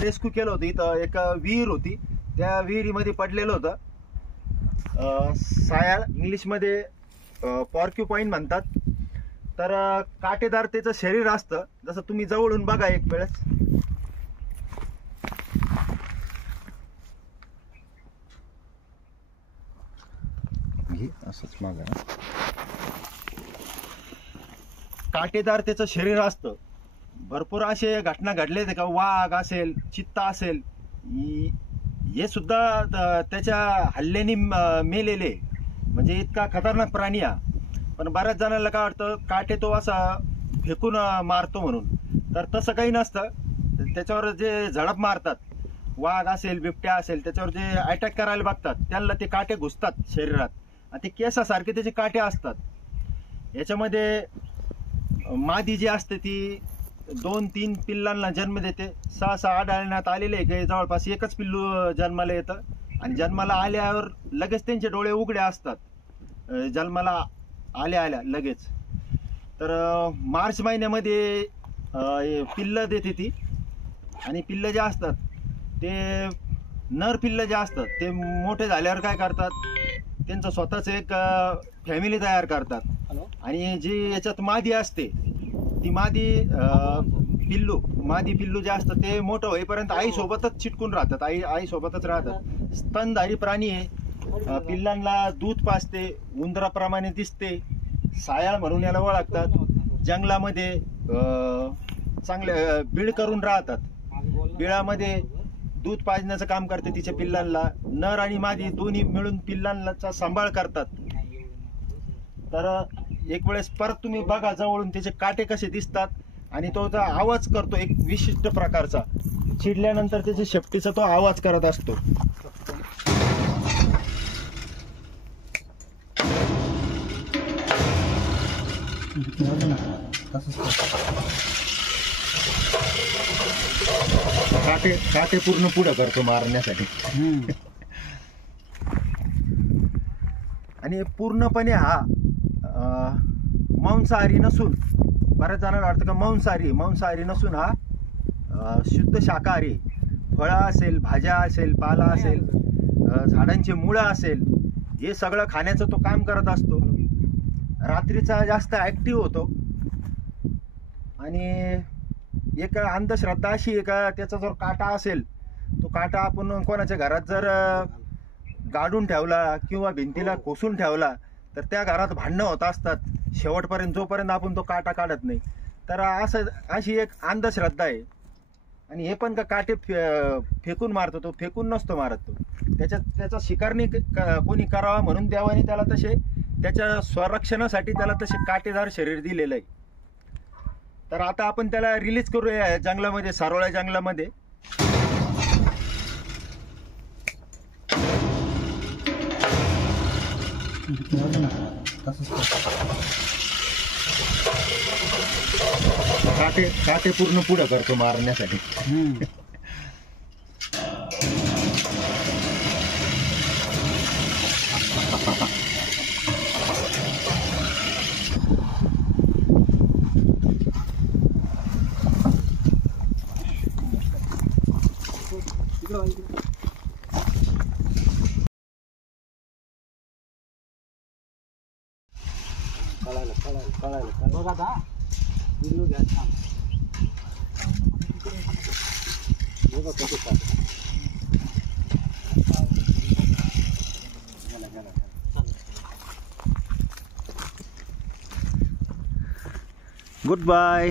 Rescue केलं होतं. इथं एक विहीर होती, त्या विहिरीमध्ये पडलेलं होतं. सायाळ इंग्लिशमध्ये पॉर्क्युपाईन म्हणतात. तर काटेदार त्याचं शरीर असतं. जसं तुम्ही जवळून बघा एक वेळेस. असंच मागा. काटेदार त्याचं शरीर असतं. भरपूर असे घटना घडले का वाघ असेल, चित्ता असेल, हे सुद्धा त्याच्या हल्ल्याने मेलेले. म्हणजे इतका खतरनाक प्राणी हा. पण बऱ्याच जणांना काय वाटतं काटे तो असा फेकून मारतो म्हणून. तर तसं काही नसतं. त्याच्यावर जे झडप मारतात, वाघ असेल, बिबट्या असेल, त्याच्यावर जे अटॅक करायला बघतात त्यांना ते काटे घुसतात शरीरात. आणि ते केसासारखे त्याचे काटे असतात. याच्यामध्ये मादी जी असते ती 2-3 पिल्लांना जन्म देते. 6 आढळण्यात आलेले आहे. जवळपास एकच पिल्लू जन्माला येतं. आणि जन्माला आल्यावर लगेच त्यांचे डोळे उघडे असतात. जन्माला आल्या लगेच. तर मार्च महिन्यामध्ये पिल्लं देते ती. आणि पिल्लं जे असतात ते नर पिल्लं जे असतात ते मोठे झाल्यावर काय करतात, त्यांचं स्वतःच एक फॅमिली तयार करतात. आणि जी याच्यात मादी असते ती मादी पिल्लू जे असतं ते मोठं होईपर्यंत आई सोबतच चिटकून राहतात. आई सोबतच राहतात. स्तनधारी प्राणी आहे. पिल्लांना दूध पाजते, उंदराप्रमाणे दिसते. सायाळ म्हणून याला ओळखतात. जंगलामध्ये चांगले बीळ करून राहतात. बिळामध्ये दूध पाजण्याचं काम करते तिच्या पिल्लांना. नर आणि मादी दोन्ही मिळून पिल्लांचा सांभाळ करतात. तर एक वेळेस परत तुम्ही बघा जवळून त्याचे काटे कसे दिसतात. आणि तो जो आवाज करतो एक विशिष्ट प्रकारचा, चिडल्यानंतर त्याच्या शेपटीचा तो आवाज करत असतो. काटे पूर्ण पुढे करतो मारण्यासाठी. आणि पूर्णपणे हा मांसाहारी नसून, बऱ्याच जणांना वाटतं का मांसाहारी नसून हा शुद्ध शाकाहारी. फळं असेल, भाज्या असेल, पाला असेल, झाडांची मुळं असेल, हे सगळं खाण्याचं तो काम करत असतो. रात्रीचा जास्त ऍक्टिव्ह होतो. आणि एक अंधश्रद्धा अशी आहे का त्याचा जर काटा असेल, तो काटा आपण कोणाच्या घरात जर गाडून ठेवला किंवा भिंतीला कोसून ठेवला तर त्या घरात भांडणं होत असतात शेवटपर्यंत, जोपर्यंत आपण तो काटा काढत नाही. तर अशी एक अंधश्रद्धा आहे. आणि हे पण का काटे फेकून मारतो, तो फेकून नसतो मारत. तो त्याचा शिकारणी कोणी करावा म्हणून देवाने त्याला तसे, त्याच्या संरक्षणासाठी त्याला तसे काटेदार शरीर दिलेलं आहे. तर आता आपण त्याला रिलीज करूया जंगलामध्ये, सारोळ्या जंगलामध्ये. काटे पूर्ण पुढे करतो मारण्यासाठी. कळायला बघा आता पिल्लू घ्या. बघा कसं गुड बाय.